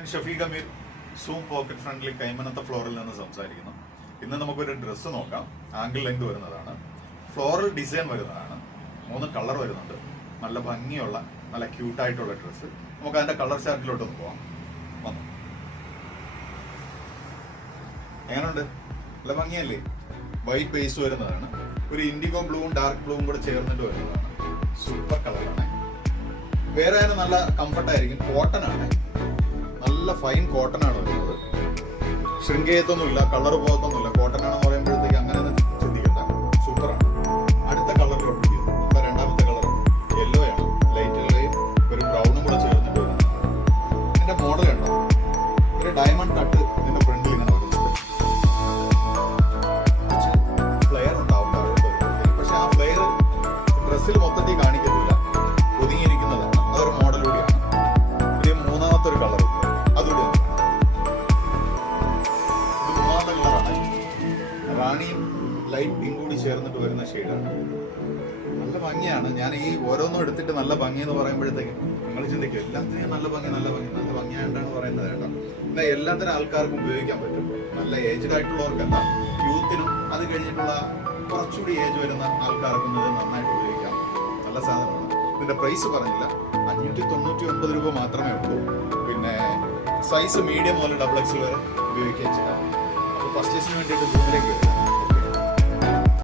ഞാൻ ഷഫീഖ് അമീർ, zoom pocket friendly കൈമനത്തെ ഫ്ലോറിൽ നിന്ന് സംസാരിക്കുന്നു. ഇന്ന് നമുക്കൊരു ഡ്രസ്സ് നോക്കാം. ആംഗിൾ ലെങ്ത് വരുന്നതാണ്, ഫ്ലോറൽ ഡിസൈൻ വരുന്നതാണ്, 3 കളർ വരുന്നുണ്ട്. നല്ല ഭംഗിയുള്ള നല്ല ക്യൂട്ടായിട്ടുള്ള ഡ്രസ്സ്. നമുക്ക് അതിന്റെ കളർ ചാർട്ടിലോട്ടൊന്ന് പോവാം. വന്നു, എങ്ങനെയുണ്ട്? നല്ല ഭംഗിയല്ലേ? വൈറ്റ് ബേസ് വരുന്നതാണ്, ഒരു ഇൻഡിഗോ ബ്ലൂവും ഡാർക്ക് ബ്ലൂവും കൂടെ ചേർന്നിട്ട് വരുന്നതാണ്. സൂപ്പർ കളറാണ്. വേറെ ആയാലും നല്ല കംഫർട്ടായിരിക്കും. കോട്ടൺ ആണ്, നല്ല ഫൈൻ കോട്ടൺ ആണ് വരുന്നത്. ഷ്രിങ്ക് ചെയ്യത്തൊന്നുമില്ല, കളർ പോകത്തൊന്നുമില്ല. കോട്ടൺ ആണെന്ന് പറയുമ്പോഴത്തേക്ക് അങ്ങനെ ചിന്തിക്കണ്ട, സൂപ്പറാണ്. അടുത്ത കളറിലോട്ട് നമ്മുടെ രണ്ടാമത്തെ കളർ യെല്ലോ ആണ്, ലൈറ്റ് യെല്ലോയും ഒരു ബ്രൗണും കൂടെ ചേർന്നിട്ട് വരുന്നത്. ഇതിന്റെ മോഡൽ ഉണ്ടോ? ഒരു ഡയമണ്ട് കട്ട് ഇതിന്റെ ഫ്രണ്ടിൽ ഇങ്ങനെ വരുന്നുണ്ട്. ഫ്ലെയർ ഉണ്ടാവും താഴോട്ട്, പക്ഷെ ആ ഫ്ലെയർ ഡ്രസ്സിൽ മൊത്തത്തിൽ കാണിക്കത്തില്ല, ഒതുങ്ങിയിരിക്കുന്നതാണ്. അതൊരു മോഡൽ കൂടിയാണ്. ഇത് മൂന്നാമത്തെ ഒരു കളർ, അതുകൂടി ഇത് മൂന്നാമത്തെ കളറാണ്. റാണിയും ലൈറ്റ് പിങ്ക് കൂടി ചേർന്നിട്ട് വരുന്ന ഷെയ്ഡാണ്. നല്ല ഭംഗിയാണ്. ഞാൻ ഈ ഓരോന്നും എടുത്തിട്ട് നല്ല ഭംഗി എന്ന് പറയുമ്പോഴത്തേക്ക് നിങ്ങൾ ചിന്തിക്കും എല്ലാത്തിനും നല്ല ഭംഗി നല്ല ഭംഗിയായിട്ടാണ് പറയുന്നത് കേട്ടോ. എന്നാൽ എല്ലാത്തിനും ആൾക്കാർക്കും ഉപയോഗിക്കാൻ പറ്റും. നല്ല ഏജ്ഡ് ആയിട്ടുള്ളവർക്കല്ല, യൂത്തിനും അത് കഴിഞ്ഞിട്ടുള്ള കുറച്ചുകൂടി ഏജ് വരുന്ന ആൾക്കാർക്കും ഇത് നന്നായിട്ട് ഉപയോഗിക്കാം. നല്ല സാധനമാണ്. ഇതിന്റെ പ്രൈസ് പറഞ്ഞില്ല, 599 രൂപ മാത്രമേ ഉള്ളൂ. പിന്നെ സൈസ് മീഡിയം മുതൽ XXL വരെ ഉപയോഗിക്കുകയും ചെയ്യാം. അപ്പോൾ പർച്ചേസിന് വേണ്ടിയിട്ട് സൂമിലേക്ക് വരിക.